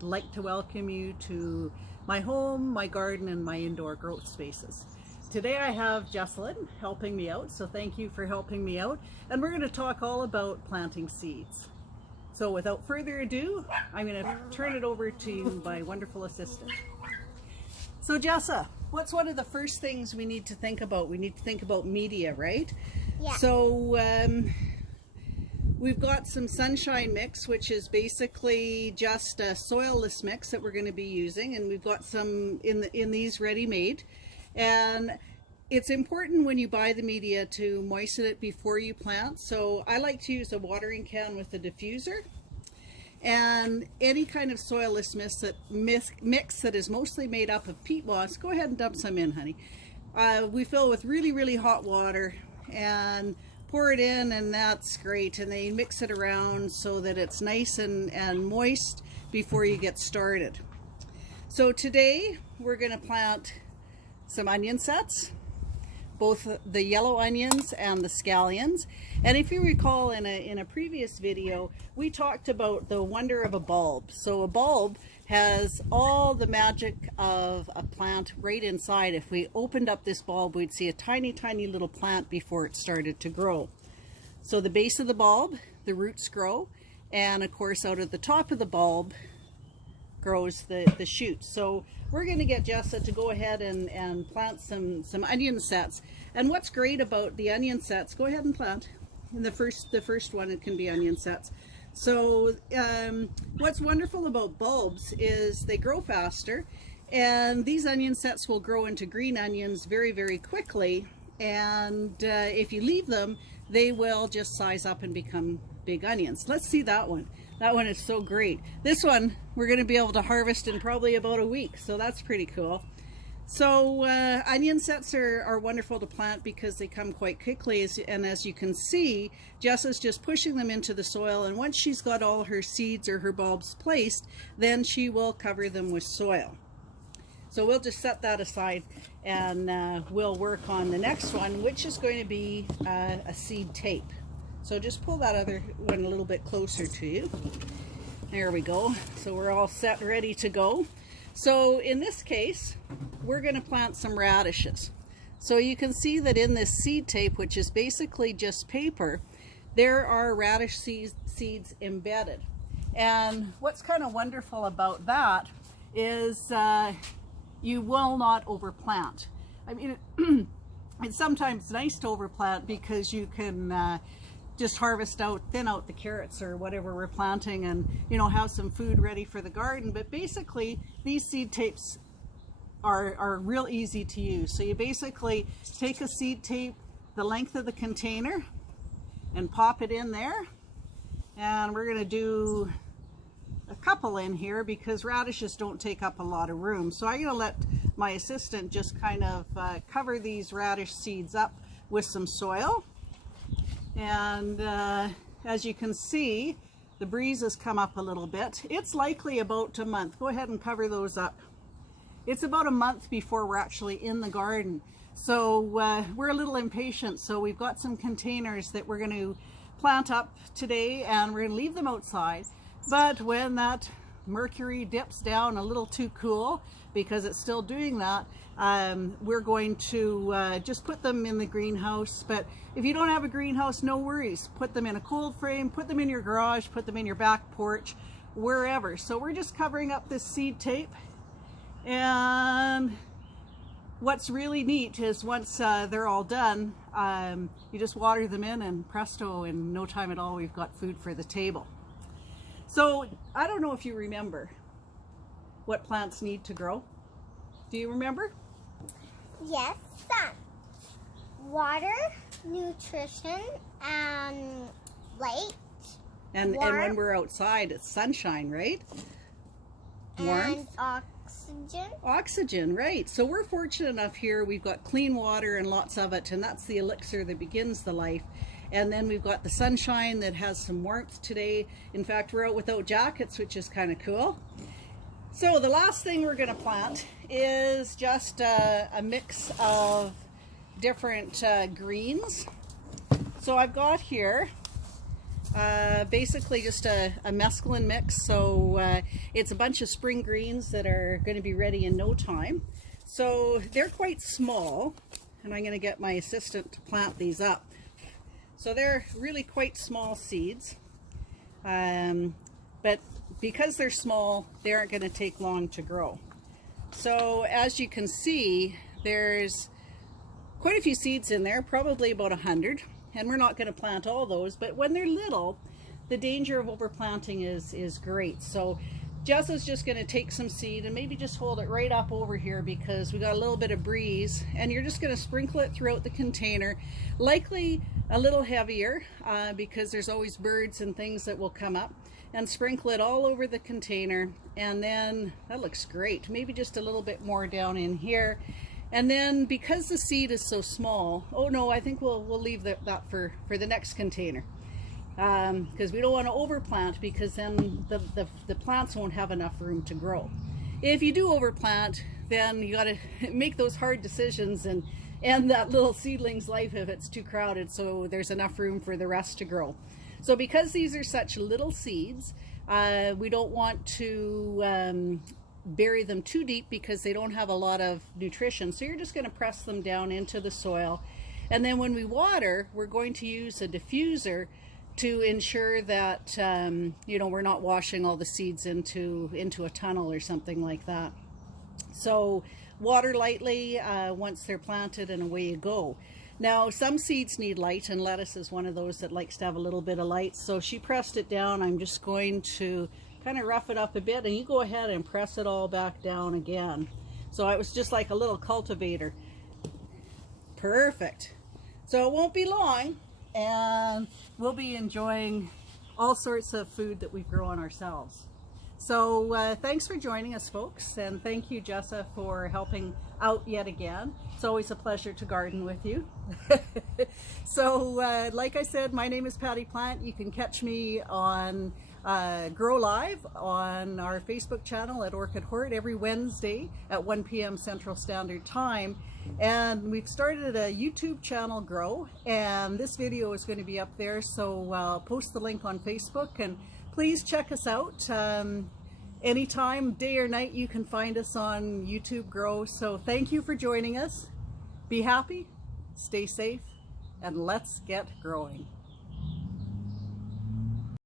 I'd like to welcome you to my home, my garden, and my indoor growth spaces. Today I have Jessalyn helping me out, so thank you for helping me out. And we're going to talk all about planting seeds. So without further ado, I'm going to turn it over to my wonderful assistant. So Jessa, what's one of the first things we need to think about? We need to think about media, right? Yeah. So we've got some sunshine mix, which is basically just a soilless mix that we're going to be using, and we've got some in these ready-made. And it's important when you buy the media to moisten it before you plant. So I like to use a watering can with a diffuser, and any kind of soilless mix that is mostly made up of peat moss. Go ahead and dump some in, honey. We fill with really hot water and pour it in, and that's great. And then you mix it around so that it's nice and moist before you get started. So today we're going to plant some onion sets, both the yellow onions and the scallions. And if you recall, in a previous video, we talked about the wonder of a bulb. So a bulb has all the magic of a plant right inside. If we opened up this bulb, we'd see a tiny little plant before it started to grow. So the base of the bulb, the roots grow, and of course out of the top of the bulb grows the shoot. So we're going to get Jessa to go ahead and plant some onion sets. And what's great about the onion sets, go ahead and plant. In the first one, it can be onion sets. So what's wonderful about bulbs is they grow faster, and these onion sets will grow into green onions very quickly. And if you leave them, they will just size up and become big onions. Let's see that one. That one is so great. This one we're going to be able to harvest in probably about a week, so that's pretty cool. So onion sets are wonderful to plant because they come quite quickly, and as you can see, Jessa's just pushing them into the soil, and once she's got all her seeds or her bulbs placed, then she will cover them with soil. So we'll just set that aside, and we'll work on the next one, which is going to be a seed tape. So just pull that other one a little bit closer to you. There we go. So we're all set, ready to go. So in this case, we're going to plant some radishes. So you can see that in this seed tape, which is basically just paper, there are radish seeds embedded. And what's kind of wonderful about that is you will not overplant. I mean, it's sometimes nice to overplant because you can just thin out the carrots or whatever we're planting, and have some food ready for the garden. But basically these seed tapes are real easy to use. So you basically take a seed tape the length of the container and pop it in there, and we're going to do a couple in here because radishes don't take up a lot of room. So I'm going to let my assistant just kind of cover these radish seeds up with some soil. And as you can see, the breeze has come up a little bit. It's likely about a month. Go ahead and cover those up. It's about a month before we're actually in the garden. So we're a little impatient. So we've got some containers that we're going to plant up today, and we're going to leave them outside. But when that mercury dips down a little too cool, because it's still doing that, we're going to just put them in the greenhouse. But if you don't have a greenhouse, no worries. Put them in a cold frame, put them in your garage, put them in your back porch, wherever. So we're just covering up this seed tape. And what's really neat is once they're all done, you just water them in, and presto, in no time at all, we've got food for the table. So I don't know if you remember what plants need to grow. Do you remember? Yes, sun, water, nutrition, and light. And when we're outside, it's sunshine, right? Warmth. And oxygen. Oxygen, right. So we're fortunate enough here. We've got clean water and lots of it, and that's the elixir that begins the life. And then we've got the sunshine that has some warmth today. In fact, we're out without jackets, which is kind of cool. So the last thing we're going to plant is just a mix of different greens. So I've got here Basically just a mesclun mix. So it's a bunch of spring greens that are going to be ready in no time. So they're quite small, and I'm going to get my assistant to plant these up. So they're really quite small seeds, but because they're small, they aren't going to take long to grow. So as you can see, there's quite a few seeds in there, probably about 100, and we're not going to plant all those, but when they're little, the danger of overplanting is great. So Jessa's just going to take some seed and maybe just hold it right up over here because we got a little bit of breeze, and you're just going to sprinkle it throughout the container, likely a little heavier because there's always birds and things that will come up, and sprinkle it all over the container. And then that looks great. Maybe just a little bit more down in here. And then because the seed is so small, oh no, I think we'll leave that for the next container. Because we don't want to overplant, because then the plants won't have enough room to grow. If you do overplant, then you got to make those hard decisions and end that little seedling's life if it's too crowded, so there's enough room for the rest to grow. So because these are such little seeds, we don't want to bury them too deep because they don't have a lot of nutrition. So you're just going to press them down into the soil, and then when we water, we're going to use a diffuser to ensure that you know, we're not washing all the seeds into a tunnel or something like that. So water lightly once they're planted, and away you go. Now some seeds need light, and lettuce is one of those that likes to have a little bit of light. So she pressed it down. I'm just going to kind of rough it up a bit, and you go ahead and press it all back down again. So it was just like a little cultivator. Perfect. So it won't be long, and we'll be enjoying all sorts of food that we've grown ourselves. So thanks for joining us, folks, and thank you, Jessa, for helping out yet again. It's always a pleasure to garden with you. So like I said, my name is Patty Plant. You can catch me on Grow Live on our Facebook channel at Orchid Hort every Wednesday at 1 p.m. Central Standard Time. And we've started a YouTube channel, Grow, and this video is going to be up there, so I'll post the link on Facebook, and please check us out. Anytime, day or night, you can find us on YouTube Grow. So thank you for joining us. Be happy, stay safe, and let's get growing.